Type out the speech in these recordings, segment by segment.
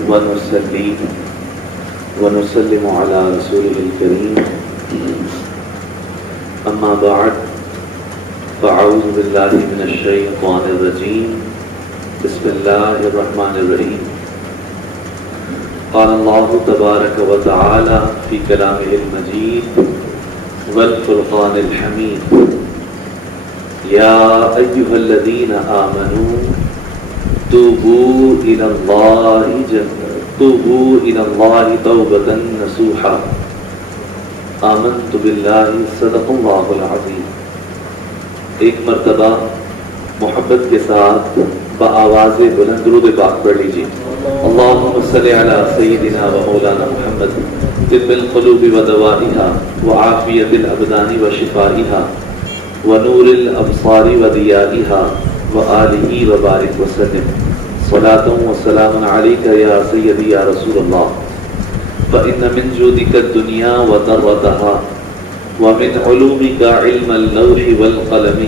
ونصلي ونسلم على رسوله الكريم. أما بعد فأعوذ بالله من الشيطان الرجيم. بسم الله الرحمن الرحيم. قال الله تبارك وتعالى في كلامه المجيد والفرقان الحميد: يا أيها الذين آمنوا توبوا إلى الله توبة نصوحا آمنت بالله صدق الله العظيم. ایک مرتبہ محبت کے ساتھ بآواز بلند درود پاک پڑھ لیجیے. اللهم صل على سيدنا ومولانا محمد طب القلوب ودوائها وعافية الأبدان وشفائها ونور الأبصار وضيائها وآله وبارك وسلم. صلاة وسلام عليك يا سيدي يا رسول الله، فإن من جودك الدنيا وضرتها ومن علومك علم اللوح والقلم.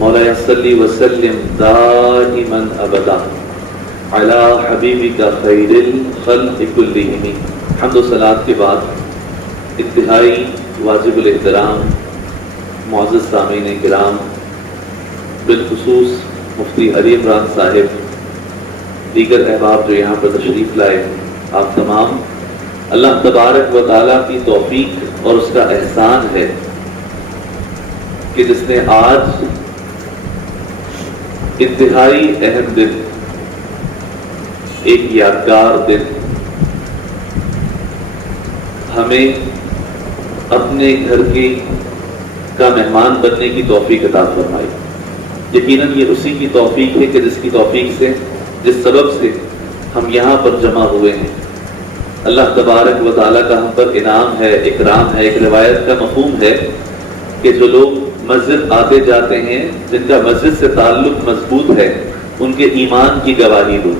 مولاي صل وسلم دائما أبدا على حبيبك خير الخلق كلهم. حمد و صلاۃ کے بعد انتہائی واجب الاحترام معزز سامعین کرام، بالخصوص مفتی علی عمران صاحب، دیگر احباب جو یہاں پر تشریف لائے، آپ تمام، اللہ تبارک و تعالیٰ کی توفیق اور اس کا احسان ہے کہ جس نے آج انتہائی اہم دن، ایک یادگار دن، ہمیں اپنے گھر کا مہمان بننے کی توفیق عطا فرمائی. یقیناً یہ اسی کی توفیق ہے کہ جس کی توفیق سے، جس سبب سے ہم یہاں پر جمع ہوئے ہیں. اللہ تبارک و تعالیٰ کا ہم پر انعام ہے، اکرام ہے. ایک روایت کا مفہوم ہے کہ جو لوگ مسجد آتے جاتے ہیں، جن کا مسجد سے تعلق مضبوط ہے، ان کے ایمان کی گواہی دو.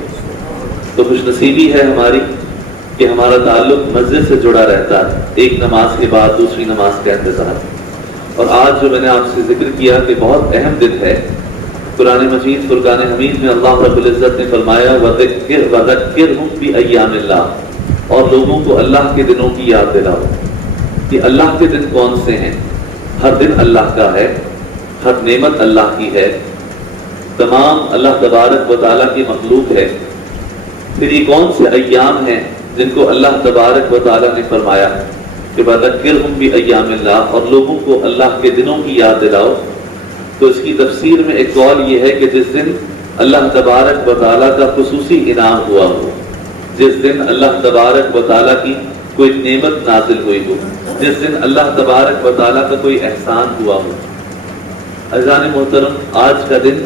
تو خوش نصیبی ہے ہماری کہ ہمارا تعلق مسجد سے جڑا رہتا ہے، ایک نماز کے بعد دوسری نماز کا انتظار. اور آج جو میں نے آپ سے ذکر کیا کہ بہت اہم دن ہے، قرآن مجید فرقان حمید میں اللہ رب العزت نے فرمایا وَذَكِّرْهُمْ بِأَيَّامِ اللَّهِ، اور لوگوں کو اللہ کے دنوں کی یاد دلاؤ. کہ اللہ کے دن کون سے ہیں؟ ہر دن اللہ کا ہے، ہر نعمت اللہ کی ہے، تمام اللہ تبارک و تعالیٰ کی مخلوق ہے. پھر یہ کون سے ایام ہیں جن کو اللہ تبارک و تعالیٰ نے فرمایا کہ وَذَكِّرْهُمْ بِأَيَّامِ اللَّهِ، اور لوگوں کو اللہ کے دنوں کی یاد دلاؤ. تو اس کی تفسیر میں ایک قول یہ ہے کہ جس دن اللہ تبارک و تعالیٰ کا خصوصی انعام ہوا ہو، جس دن اللہ تبارک و تعالیٰ کی کوئی نعمت نازل ہوئی ہو، جس دن اللہ تبارک و تعالیٰ کا کوئی احسان ہوا ہو. عزیزان محترم، آج کا دن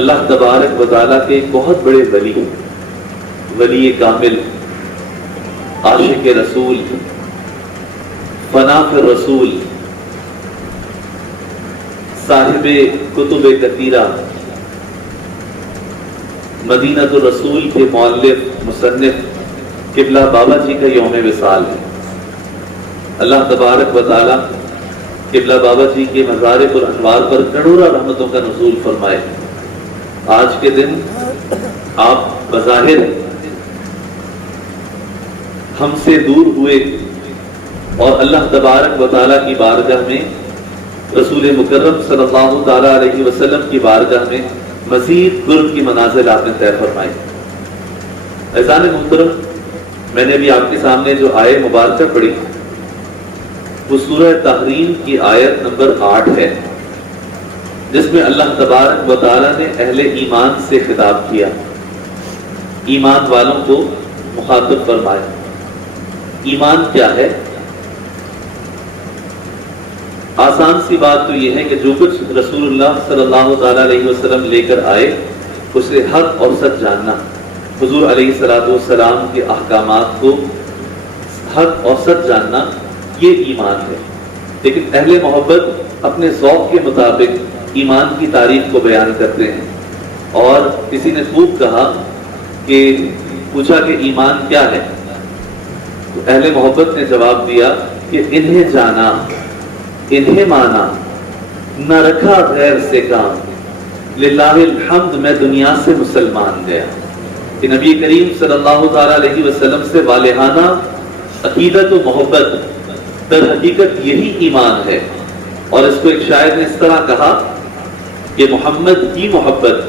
اللہ تبارک و تعالیٰ کے ایک بہت بڑے ولی کامل، عاشق رسول، فنا فی رسول، صاحب کتب کثیرہ، مدینہ الرسول کے مؤلف مصنف قبلہ بابا جی کا یوم وصال ہے. اللہ تبارک و تعالیٰ قبلہ بابا جی کے مزار پر انوار پر کروڑا رحمتوں کا نزول فرمائے. آج کے دن آپ بظاہر ہم سے دور ہوئے اور اللہ تبارک و تعالیٰ کی بارگاہ میں، رسول مکرم صلی اللہ تعالیٰ علیہ وسلم کی بارگاہ میں مزید قرب کی منازل آپ نے طے فرمائی. عزیزان محترم، میں نے بھی آپ کے سامنے جو آیت مبارکہ پڑھی وہ سورہ تحریم کی آیت نمبر 8 ہے، جس میں اللہ تبارک و تعالیٰ نے اہل ایمان سے خطاب کیا، ایمان والوں کو مخاطب فرمایا. ایمان کیا ہے؟ آسان سی بات تو یہ ہے کہ جو کچھ رسول اللہ صلی اللہ تعالیٰ علیہ وسلم لے کر آئے اسے حق اور سچ جاننا، حضور علیہ السلام کے احکامات کو حق اور سچ جاننا، یہ ایمان ہے. لیکن اہل محبت اپنے ذوق کے مطابق ایمان کی تعریف کو بیان کرتے ہیں. اور کسی نے خوب کہا کہ پوچھا کہ ایمان کیا ہے؟ تو اہل محبت نے جواب دیا کہ انہیں جانا، انہیں مانا، نہ رکھا غیر سے کام، للہ الحمد میں دنیا سے مسلمان گیا. کہ نبی کریم صلی اللہ تعالیٰ علیہ وسلم سے والہانہ عقیدت و محبت در حقیقت یہی ایمان ہے. اور اس کو ایک شاعر نے اس طرح کہا کہ محمد کی محبت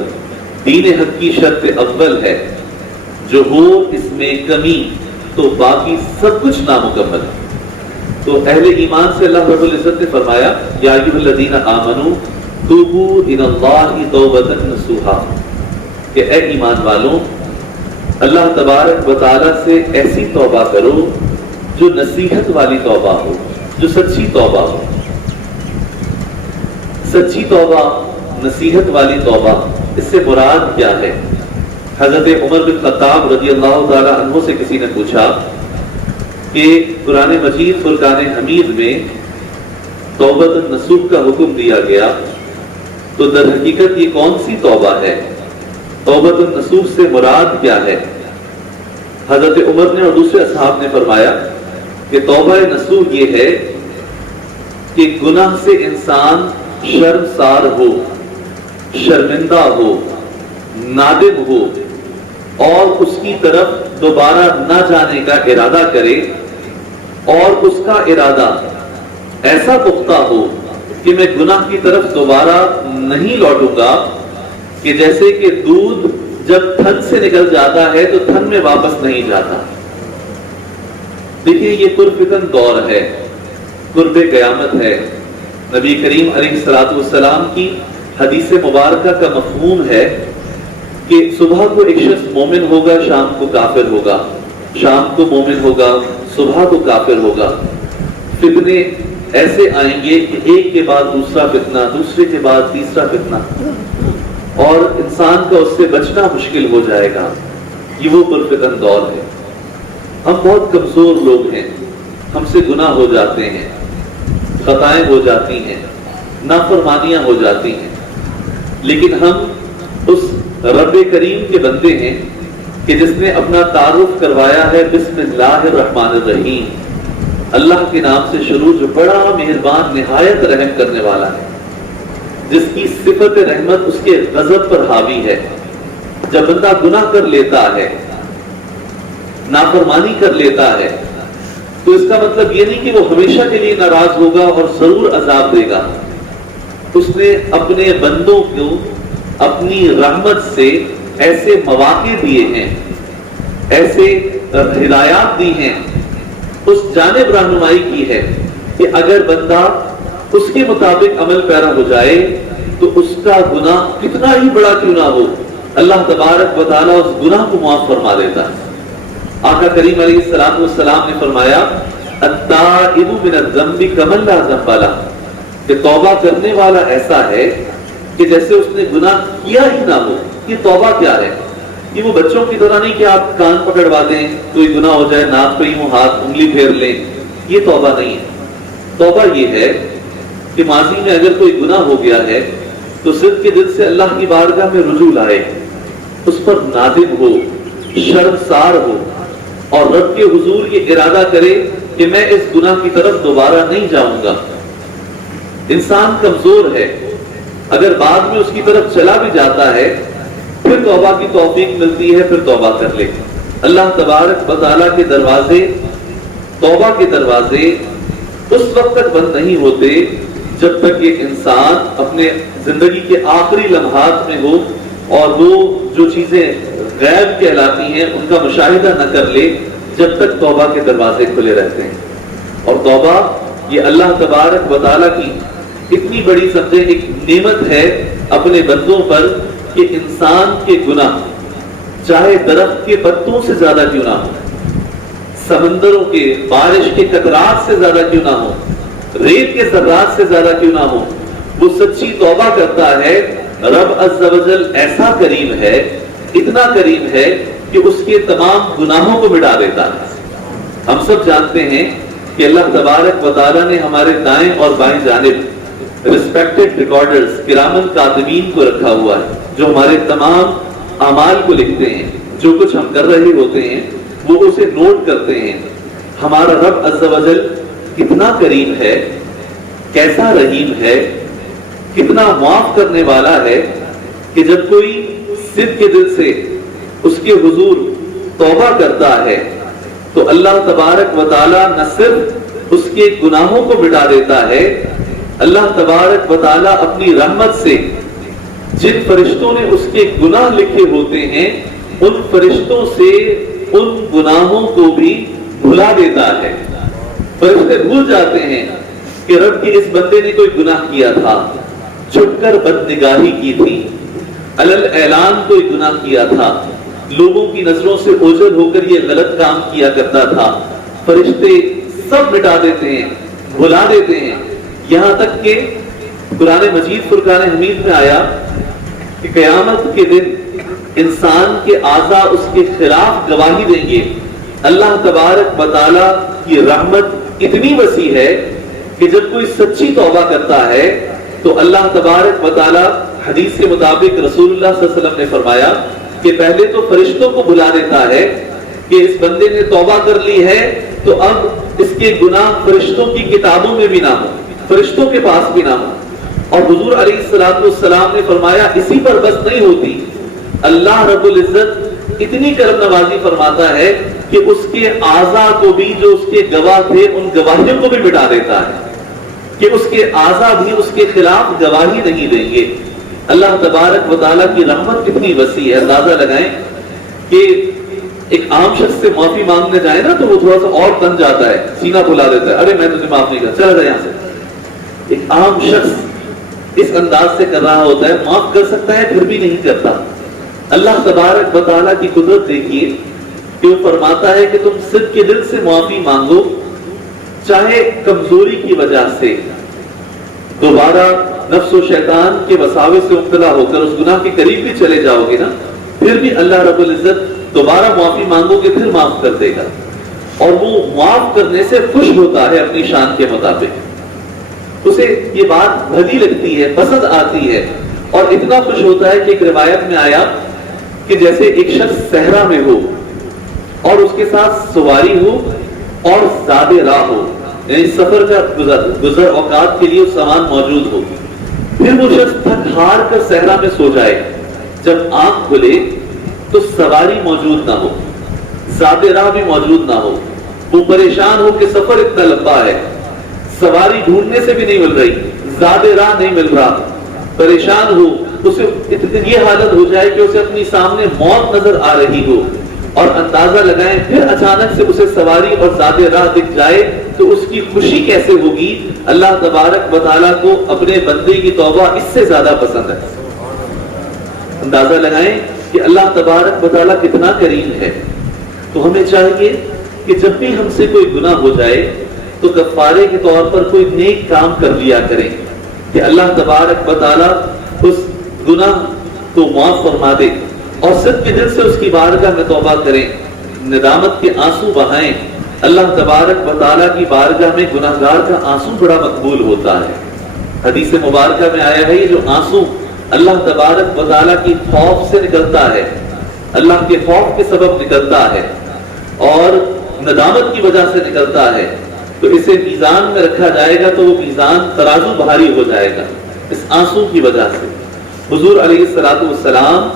دین حق کی شرط اول ہے، جو ہو اس میں کمی تو باقی سب کچھ نامکمل. تو اہل ایمان سے اللہ رب العزت نے فرمایا یا ایھا الذین آمنوا توبوا الی اللہ توبۃ نصوحا، کہ اے ایمان والوں اللہ تبارک و تعالی سے ایسی توبہ کرو جو نصیحت والی توبہ ہو، جو سچی توبہ ہو. سچی توبہ، نصیحت والی توبہ، اس سے مراد کیا ہے؟ حضرت عمر بن خطاب رضی اللہ تعالی عنہ سے کسی نے پوچھا کہ قرآن مجید فرقان حمید میں توبۃ النصوح کا حکم دیا گیا، تو در حقیقت یہ کون سی توبہ ہے؟ توبۃ النصوح سے مراد کیا ہے؟ حضرت عمر نے اور دوسرے اصحاب نے فرمایا کہ توبہ نصوح یہ ہے کہ گناہ سے انسان شرمسار ہو، شرمندہ ہو، نادم ہو، اور اس کی طرف دوبارہ نہ جانے کا ارادہ کرے، اور اس کا ارادہ ایسا پختہ ہو کہ میں گناہ کی طرف دوبارہ نہیں لوٹوں گا، کہ جیسے کہ دودھ جب تھن سے نکل جاتا ہے تو تھن میں واپس نہیں جاتا. دیکھیے یہ پرفتن دور ہے، قرب قیامت ہے. نبی کریم علیہ الصلوۃ والسلام کی حدیث مبارکہ کا مفہوم ہے کہ صبح کو ایک شخص مومن ہوگا، شام کو کافر ہوگا، شام کو مومن ہوگا، صبح کو کافر ہوگا. فتنے ایسے آئیں گے کہ ایک کے بعد دوسرا فتنہ، دوسرے کے بعد تیسرا فتنہ، اور انسان کا اس سے بچنا مشکل ہو جائے گا. یہ وہ پرفتن دور ہے. ہم بہت کمزور لوگ ہیں، ہم سے گناہ ہو جاتے ہیں، خطائیں ہو جاتی ہیں، نافرمانیاں ہو جاتی ہیں، لیکن ہم اس رب کریم کے بندے ہیں کہ جس نے اپنا تعارف کروایا ہے بسم اللہ الرحمن الرحیم، اللہ کے نام سے شروع، جو بڑا مہربان نہایت رحم کرنے والا ہے، جس کی صفت رحمت اس کے غضب پر حاوی ہے. جب بندہ گناہ کر لیتا ہے، نافرمانی کر لیتا ہے، تو اس کا مطلب یہ نہیں کہ وہ ہمیشہ کے لیے ناراض ہوگا اور ضرور عذاب دے گا. اس نے اپنے بندوں کو اپنی رحمت سے ایسے مواقع دیے ہیں، ایسے ہدایات دی ہیں، اس جانب رہنمائی کی ہے کہ اگر بندہ اس کے مطابق عمل پیرا ہو جائے تو اس کا گناہ کتنا ہی بڑا کیوں نہ ہو، اللہ تبارک و تعالیٰ اس گناہ کو معاف فرما دیتا ہے. آقا کریم علیہ الصلوۃ والسلام نے فرمایا التائب من الذنب کمن لا ذنب لہ، کہ توبہ کرنے والا ایسا ہے کہ جیسے اس نے گناہ کیا ہی نہ ہو. یہ توبہ کیا ہے؟ یہ وہ بچوں کی طرح نہیں کہ آپ کان پکڑوا دیں کوئی گناہ ہو جائے، ناک پہ یوں ہاتھ انگلی پھیر لیں. یہ توبہ نہیں ہے. توبہ یہ ہے کہ ماضی میں اگر کوئی گناہ ہو گیا ہے تو صدق کے دل سے اللہ کی بارگاہ میں رجوع لائے، اس پر نادم ہو، شرمسار ہو، اور رب کے حضور یہ ارادہ کرے کہ میں اس گناہ کی طرف دوبارہ نہیں جاؤں گا. انسان کمزور ہے، اگر بعد میں اس کی طرف چلا بھی جاتا ہے پھر توبہ کی توفیق ملتی ہے، پھر توبہ کر لے. اللہ تبارک و تعالیٰ کے دروازے، توبہ کے دروازے اس وقت تک بند نہیں ہوتے جب تک یہ انسان اپنے زندگی کے آخری لمحات میں ہو اور وہ جو چیزیں غیب کہلاتی ہیں ان کا مشاہدہ نہ کر لے، جب تک توبہ کے دروازے کھلے رہتے ہیں. اور توبہ یہ اللہ تبارک و تعالیٰ کی اتنی بڑی سمجھے ایک نعمت ہے اپنے بندوں پر کہ انسان کے گناہ چاہے درخت کے پتوں سے زیادہ کیوں نہ ہو، سمندروں کے بارش کے قطرات سے زیادہ کیوں نہ ہو، ریت کے ذرات سے زیادہ کیوں نہ ہو، وہ سچی توبہ کرتا ہے. رب عز و جل ایسا کریم ہے، اتنا کریم ہے کہ اس کے تمام گناہوں کو مٹا دیتا ہے. ہم سب جانتے ہیں کہ اللہ تبارک و تعالیٰ نے ہمارے دائیں اور بائیں جانب ریسپیکٹڈ ریکارڈرز، کرامن کاتبین کو رکھا ہوا ہے، جو ہمارے تمام اعمال کو لکھتے ہیں. جو کچھ ہم کر رہے ہوتے ہیں وہ اسے نوٹ کرتے ہیں. ہمارا رب عز و جل کتنا کریم ہے، کیسا رحیم ہے، کتنا معاف کرنے والا ہے کہ جب کوئی صدق کے دل سے اس کے حضور توبہ کرتا ہے تو اللہ تبارک و تعالی نہ صرف اس کے گناہوں کو مٹا دیتا ہے، اللہ تبارک و تعالی اپنی رحمت سے جن فرشتوں نے اس کے گناہ لکھے ہوتے ہیں ان فرشتوں سے ان گناہوں کو بھی بھلا دیتا ہے۔ فرشتے بھول جاتے ہیں کہ رب کی اس بندے نے کوئی گناہ کیا تھا، چھپ کر بدنگاہی کی تھی، علل اعلان کوئی گناہ کیا تھا، لوگوں کی نظروں سے اوجھل ہو کر یہ غلط کام کیا کرتا تھا۔ فرشتے سب مٹا دیتے ہیں، بھلا دیتے ہیں، یہاں تک کہ قرآن مجید فرقان حمید میں آیا کہ قیامت کے دن انسان کے اعضاء اس کے خلاف گواہی دیں گے۔ اللہ تبارک و تعالیٰ کی رحمت اتنی وسیع ہے کہ جب کوئی سچی توبہ کرتا ہے تو اللہ تبارک و تعالیٰ حدیث کے مطابق رسول اللہ صلی اللہ علیہ وسلم نے فرمایا کہ پہلے تو فرشتوں کو بلا دیتا ہے کہ اس بندے نے توبہ کر لی ہے تو اب اس کے گناہ فرشتوں کی کتابوں میں بھی نہ ہو، فرشتوں کے پاس بھی نہ ہو۔ اور حضور علیہ الصلوۃ والسلام نے فرمایا اسی پر بس نہیں ہوتی، اللہ رب العزت اتنی کرم نوازی فرماتا ہے کہ اس کے اعضاء کو بھی جو اس کے گواہ تھے ان گواہیوں کو بھی مٹا دیتا ہے کہ اس کے اعضاء بھی اس کے خلاف گواہی نہیں دیں گے۔ اللہ تبارک و تعالیٰ کی رحمت کتنی وسیع ہے۔ اندازہ لگائیں کہ ایک عام شخص سے معافی مانگنے جائے نا تو وہ تھوڑا سا اور تن جاتا ہے، سینہ پھلا دیتا ہے، ارے میں تجھے معاف نہیں کرتا، چلا جائے یہاں سے۔ ایک عام شخص اس انداز سے کر رہا ہوتا ہے، معاف کر سکتا ہے پھر بھی نہیں کرتا۔ اللہ تبارک و تعالیٰ کی قدرت دیکھیے کہ وہ فرماتا ہے کہ تم صدق کے دل سے معافی مانگو، چاہے کمزوری کی وجہ سے دوبارہ نفس و شیطان کے وساوس سے مبتلا ہو کر اس گناہ کے قریب بھی چلے جاؤ گے نا، پھر بھی اللہ رب العزت دوبارہ معافی مانگو گے پھر معاف کر دے گا، اور وہ معاف کرنے سے خوش ہوتا ہے اپنی شان کے مطابق۔ اسے یہ بات بھلی لگتی ہے، پسند آتی ہے، اور اتنا خوش ہوتا ہے کہ ایک روایت میں آیا کہ جیسے ایک شخص صحرا میں ہو اور اس کے ساتھ سواری ہو اور زیادہ راہ ہو، یعنی سفر کا گزر اوقات کے لیے سامان موجود ہو، پھر وہ شخص تھک ہار کر صحرا میں سو جائے، جب آنکھ کھلے تو سواری موجود نہ ہو، زیادہ راہ بھی موجود نہ ہو، وہ پریشان ہو کہ سفر اتنا لمبا ہے، سواری ڈھونڈنے سے بھی نہیں مل رہی، زیادہ راہ نہیں مل رہا، پریشان ہو، اسے یہ حالت ہو جائے کہ اسے اپنی سامنے موت نظر آ رہی ہو، اور اندازہ لگائیں پھر اچانک سے اسے سواری اور زیادہ راہ دکھ جائے تو اس کی خوشی کیسے ہوگی۔ اللہ تبارک و تعالیٰ کو اپنے بندے کی توبہ اس سے زیادہ پسند ہے۔ اندازہ لگائیں کہ اللہ تبارک و تعالیٰ کتنا کریم ہے۔ تو ہمیں چاہیے کہ جب بھی ہم سے کوئی گناہ ہو جائے تو کفارے کے طور پر کوئی نیک کام کر لیا کریں کہ اللہ تبارک و تعالیٰ اس گناہ کو معاف فرما دے، اور صدق کے دل سے اس کی بارگاہ میں توبہ کریں، ندامت کے آنسو بہائیں۔ اللہ تبارک و تعالیٰ کی بارگاہ میں گناہگار کا آنسو بڑا مقبول ہوتا ہے۔ حدیث مبارکہ میں آیا ہے یہ جو آنسو اللہ تبارک و تعالیٰ کی خوف سے نکلتا ہے، اللہ کے خوف کے سبب نکلتا ہے اور ندامت کی وجہ سے نکلتا ہے، تو اسے میزان میں رکھا جائے گا تو وہ میزان ترازو بھاری ہو جائے گا اس آنسو کی وجہ سے۔ حضور علیہ الصلوۃ والسلام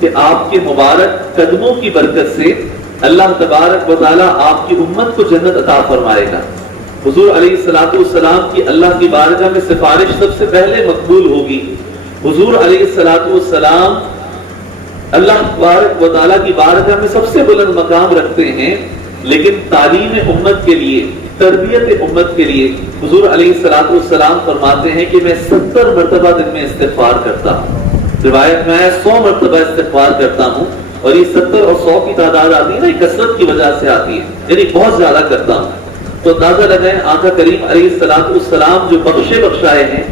کہ آپ کے مبارک قدموں کی برکت سے اللہ تبارک و تعالیٰ آپ کی امت کو جنت عطا فرمائے گا۔ حضور علیہ الصلوۃ والسلام کی اللہ کی بارگاہ میں سفارش سب سے پہلے مقبول ہوگی۔ حضور علیہ الصلوۃ والسلام اللہ تبارک و تعالیٰ کی بارگاہ میں سب سے بلند مقام رکھتے ہیں، لیکن تعلیم امت کے لیے، تربیت امت کے لیے حضور علیہ الصلوۃ والسلام فرماتے ہیں کہ میں 70 مرتبہ دن میں استغفار کرتا ہوں۔ روایت میں 100 مرتبہ استغفار کرتا ہوں، اور یہ 70 اور 100 کی تعداد آتی ہے نا، کثرت کی وجہ سے آتی ہے، یعنی بہت زیادہ کرتا ہوں۔ تو اندازہ لگائیں آقا کریم علیہ الصلوۃ والسلام جو بخشائے ہیں،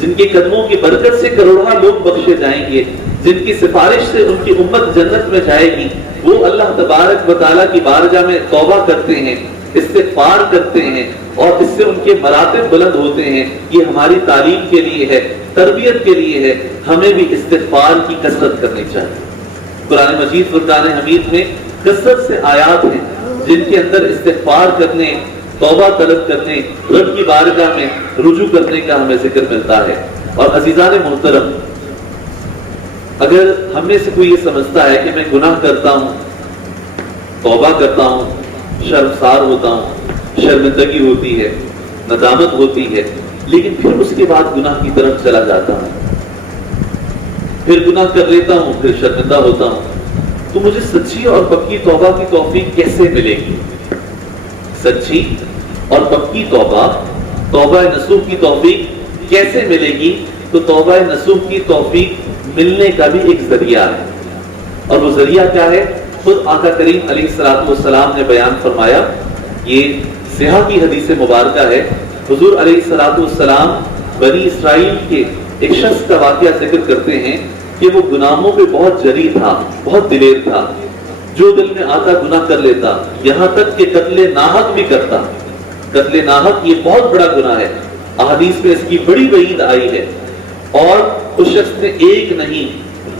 جن کے قدموں کی برکت سے کروڑوں لوگ بخشے جائیں گے، جن کی سفارش سے ان کی امت جنت میں جائے گی، وہ اللہ تبارک و تعالیٰ کی بارگاہ میں توبہ کرتے ہیں، استغفار کرتے ہیں، اور اس سے ان کے مراتب بلند ہوتے ہیں۔ یہ ہماری تعلیم کے لیے ہے، تربیت کے لیے ہے، ہمیں بھی استغفار کی کثرت کرنی چاہیے۔ قرآن مجید فرقان حمید میں کثرت سے آیات ہیں جن کے اندر استغفار کرنے، توبہ طلب کرنے، رب کی بارگاہ میں رجوع کرنے کا ہمیں ذکر ملتا ہے۔ اور عزیزان محترم، اگر ہم میں سے کوئی یہ سمجھتا ہے کہ میں گناہ کرتا ہوں، توبہ کرتا ہوں، شرمسار ہوتا ہوں، شرمندگی ہوتی ہے، ندامت ہوتی ہے، لیکن پھر اس کے بعد گناہ کی طرف چلا جاتا ہوں، پھر گناہ کر لیتا ہوں، پھر شرمندہ ہوتا ہوں، تو مجھے سچی اور پکی توبہ کی توفیق کیسے ملے گی؟ سچی اور پکی توبہ، توبہ نصوح کی توفیق کیسے ملے گی؟ تو توبہ نصوح کی توفیق ملنے کا بھی ایک ذریعہ ہے، اور وہ ذریعہ کیا ہے؟ خود آقا کریم علیہ الصلوۃ والسلام نے بیان فرمایا، یہ صحیح کی حدیث مبارکہ ہے، حضور علیہ الصلوۃ والسلام بنی اسرائیل کے ایک شخص کا واقعہ ذکر کرتے ہیں کہ وہ گناہوں پہ بہت جری تھا، بہت دلیر تھا، جو دل میں آتا گناہ کر لیتا، یہاں تک کہ قتل ناحق بھی کرتا۔ قتل ناحق یہ بہت بڑا گناہ ہے، احادیث میں اس کی بڑی وعید آئی ہے، اور اس شخص نے ایک نہیں،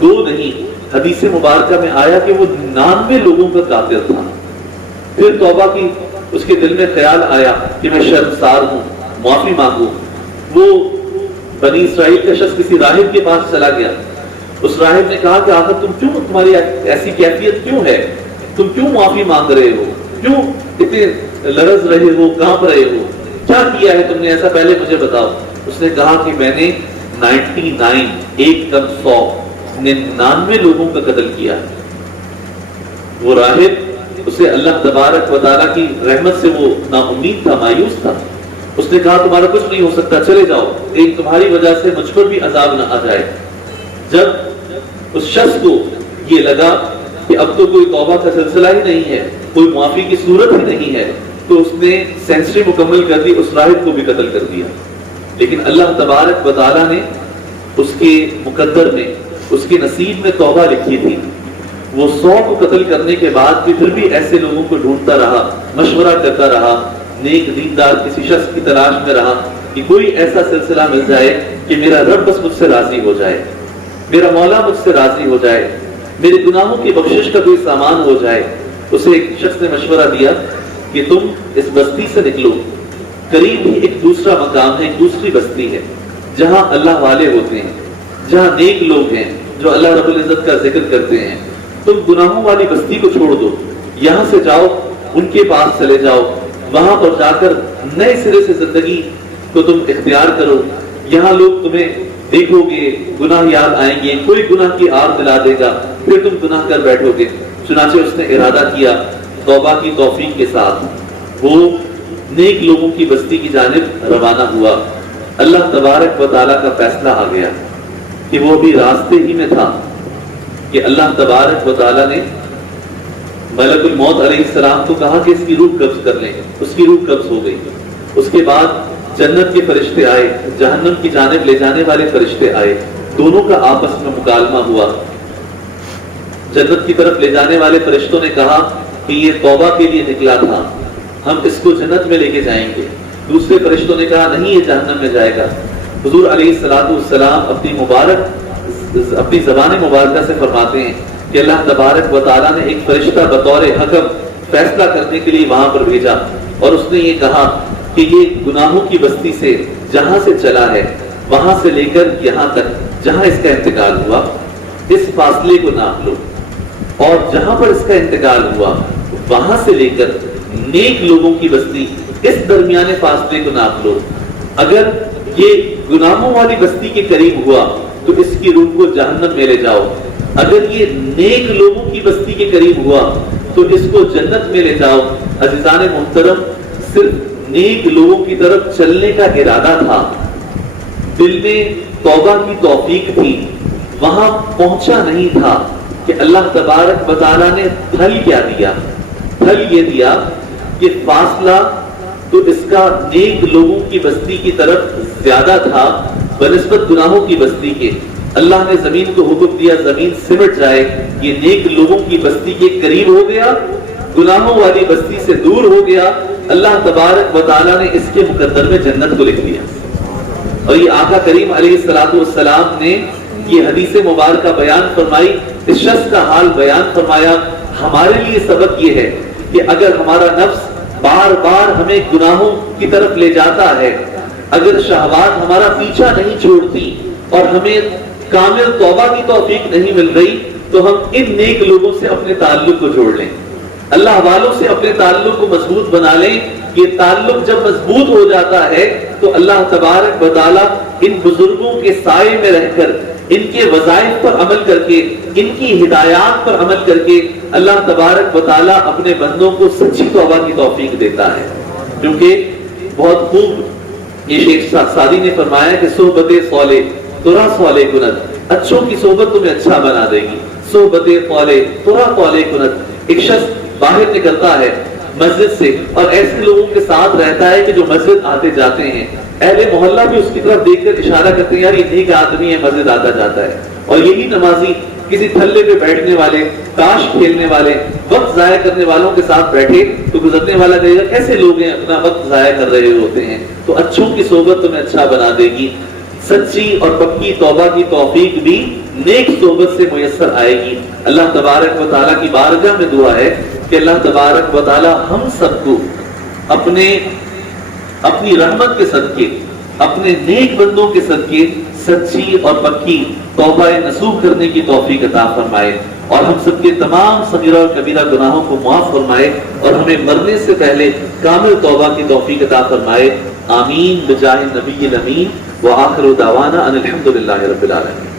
دو نہیں، حدیث مبارکہ میں آیا کہ وہ 99 لوگوں کا قاتل تھا۔ پھر توبہ کی اس کے دل میں خیال آیا کہ میں شرمسار ہوں، معافی مانگوں۔ وہ بنی اسرائیل کا شخص کسی راہب کے پاس چلا گیا، اس راہب نے کہا کہ آخر تمہاری ایسی کیفیت کیوں ہے؟ تم کیوں معافی مانگ رہے ہو؟ کیوں اتنے لرز رہے ہو، کانپ رہے ہو؟ کیا کیا ہے تم نے ایسا؟ پہلے مجھے بتاؤ۔ اس نے کہا کہ میں نے 99 ایک کم 100 99 لوگوں کا قتل کیا۔ وہ راہب، اسے اللہ تبارک و تعالیٰ کی رحمت سے وہ نا امید تھا، مایوس تھا۔ اس نے کہا تمہارا کچھ نہیں ہو سکتا، چلے جاؤ، ایک تمہاری وجہ سے مجھ پر بھی عذاب نہ آ جائے۔ جب اس شخص کو یہ لگا کہ اب تو کوئی توبہ کا سلسلہ ہی نہیں ہے، کوئی معافی کی صورت ہی نہیں ہے، تو اس نے سینچری مکمل کر دی، اس راہب کو بھی قتل کر دیا۔ لیکن اللہ تبارک و تعالیٰ نے اس کے مقدر میں، اس کے نصیب میں توبہ لکھی تھی۔ وہ 100 کو قتل کرنے کے بعد بھی پھر بھی ایسے لوگوں کو ڈھونڈتا رہا، مشورہ کرتا رہا، نیک دیندار کسی شخص کی تلاش میں رہا کہ کوئی ایسا سلسلہ مل جائے کہ میرا رب بس مجھ سے راضی ہو جائے، میرا مولا مجھ سے راضی ہو جائے، میرے گناہوں کی بخشش کا کوئی سامان ہو جائے۔ اسے ایک شخص نے مشورہ دیا کہ تم اس بستی سے نکلو، قریب ہی ایک دوسرا مقام ہے، ایک دوسری بستی ہے جہاں اللہ والے ہوتے ہیں، جہاں نیک لوگ ہیں جو اللہ رب العزت کا ذکر کرتے ہیں۔ تم گناہوں والی بستی کو چھوڑ دو، یہاں سے جاؤ، ان کے پاس چلے جاؤ، وہاں پر جا کر نئے سرے سے زندگی کو تم اختیار کرو۔ یہاں لوگ تمہیں دیکھو گے، گناہ یاد آئیں گے، کوئی گناہ کی آگ دلا دے گا، پھر تم گناہ کر بیٹھو گے۔ چنانچہ اس نے ارادہ کیا، توبہ کی توفیق کے ساتھ وہ نیک لوگوں کی بستی کی جانب روانہ ہوا۔ اللہ تبارک و تعالیٰ کا فیصلہ آ گیا کہ وہ بھی راستے ہی میں تھا کہ اللہ تبارک و تعالیٰ نے ملک الموت علیہ السلام کو کہا کہ اس کی روح قبض کر لیں۔ اس کی روح قبض ہو گئی۔ اس کے بعد جنت کے فرشتے آئے، جہنم کی جانب لے جانے والے فرشتے آئے، دونوں کا آپس میں مکالمہ ہوا۔ جنت کی طرف لے جانے والے فرشتوں نے کہا کہ یہ توبہ کے لیے نکلا تھا، ہم اس کو جنت میں لے کے جائیں گے۔ دوسرے فرشتوں نے کہا نہیں، یہ جہنم میں جائے گا۔ حضور علیہ الصلوۃ والسلام اپنی زبان مبارکہ سے فرماتے ہیں کہ اللہ تبارک و تعالیٰ نے ایک فرشتہ بطور حکم فیصلہ کرنے کے لیے وہاں پر بھیجا، اور اس نے یہ کہا کہ یہ گناہوں کی بستی سے جہاں سے چلا ہے، وہاں سے لے کر یہاں تک جہاں اس کا انتقال ہوا، اس فاصلے کو ناپ لو، اور جہاں پر اس کا انتقال ہوا وہاں سے لے کر نیک لوگوں کی بستی اس درمیانے فاصلے کو ناپ لو۔ اگر یہ گناہوں والی بستی کے قریب ہوا تو اس کی روح کو جہنم میں لے جاؤ، اگر یہ نیک لوگوں کی بستی کے قریب ہوا تو اس کو جنت میں لے جاؤ۔ عزیزان محترم، صرف نیک لوگوں کی طرف چلنے کا ارادہ تھا، دل میں توبہ کی توفیق تھی، وہاں پہنچا نہیں تھا کہ اللہ تبارک و تعالیٰ نے پھل کیا دیا؟ پھل یہ دیا کہ فاصلہ تو اس کا نیک لوگوں کی بستی کی طرف زیادہ تھا بنسبت گناہوں کی بستی کے۔ اللہ نے زمین کو حکم دیا زمین سمٹ جائے، یہ نیک لوگوں کی بستی کے قریب ہو گیا، گناہوں والی بستی سے دور ہو گیا۔ اللہ تبارک و تعالیٰ نے اس کے مقدر میں جنت کو لکھ دیا۔ اور یہ آقا کریم علیہ الصلوۃ والسلام نے یہ حدیث مبارکہ بیان فرمائی، اس شخص کا حال بیان فرمایا۔ ہمارے لیے سبق یہ ہے کہ اگر ہمارا نفس بار بار ہمیں گناہوں کی طرف لے جاتا ہے، اگر شہوات ہمارا پیچھا نہیں چھوڑتی اور ہمیں کامل توبہ کی توفیق نہیں مل رہی تو ہم ان نیک لوگوں سے اپنے تعلق کو جوڑ لیں، اللہ والوں سے اپنے تعلق کو مضبوط بنا لیں۔ یہ تعلق جب مضبوط ہو جاتا ہے تو اللہ تبارک و تعالیٰ ان بزرگوں کے سائے میں رہ کر، ان کے وظائف پر عمل کر کے، ان کی ہدایات پر عمل کر کے اللہ تبارک و تعالیٰ اپنے بندوں کو سچی توبہ کی توفیق دیتا ہے۔ کیونکہ بہت خوب یہ شیخ سعدی نے فرمایا کہ صحبت صالح ترا صالح کنت، اچھوں کی صحبت تمہیں اچھا بنا دے گی۔ صحبت صالح ترا صالح کنت، ایک شخص باہر نکلتا ہے مسجد سے اور ایسے لوگوں کے ساتھ رہتا ہے کہ جو مسجد آتے جاتے ہیں، اہل محلہ بھی اس کی طرف دیکھ کر اشارہ کرتے ہیں، یار یہ نیک آدمی ہے، مسجد آتا جاتا ہے۔ اور یہی نمازی کسی تھلے پہ بیٹھنے والے، تاش کھیلنے والے، وقت ضائع کرنے والوں کے ساتھ بیٹھے تو گزرنے والا کہے گا کیسے لوگ ہیں اپنا وقت ضائع کر رہے ہوتے ہیں۔ تو اچھوں کی صحبت تمہیں اچھا بنا دے گی۔ سچی اور پکی توبہ کی توفیق بھی نیک صحبت سے میسر آئے گی۔ اللہ تبارک و تعالیٰ کی بارگاہ میں دعا ہے کہ اللہ تبارک و تعالیٰ ہم سب کو اپنی رحمت کے صدقے، اپنے نیک بندوں کے صدقے سچی اور پکی توبہ نصوح کرنے کی توفیق عطا فرمائے، اور ہم سب کے تمام صغیرہ اور کبیرہ گناہوں کو معاف فرمائے، اور ہمیں مرنے سے پہلے کامل توبہ کی توفیق عطا فرمائے۔ آمین بجاہ النبی الامین، وآخر دعوانا ان الحمد للہ رب العالمین۔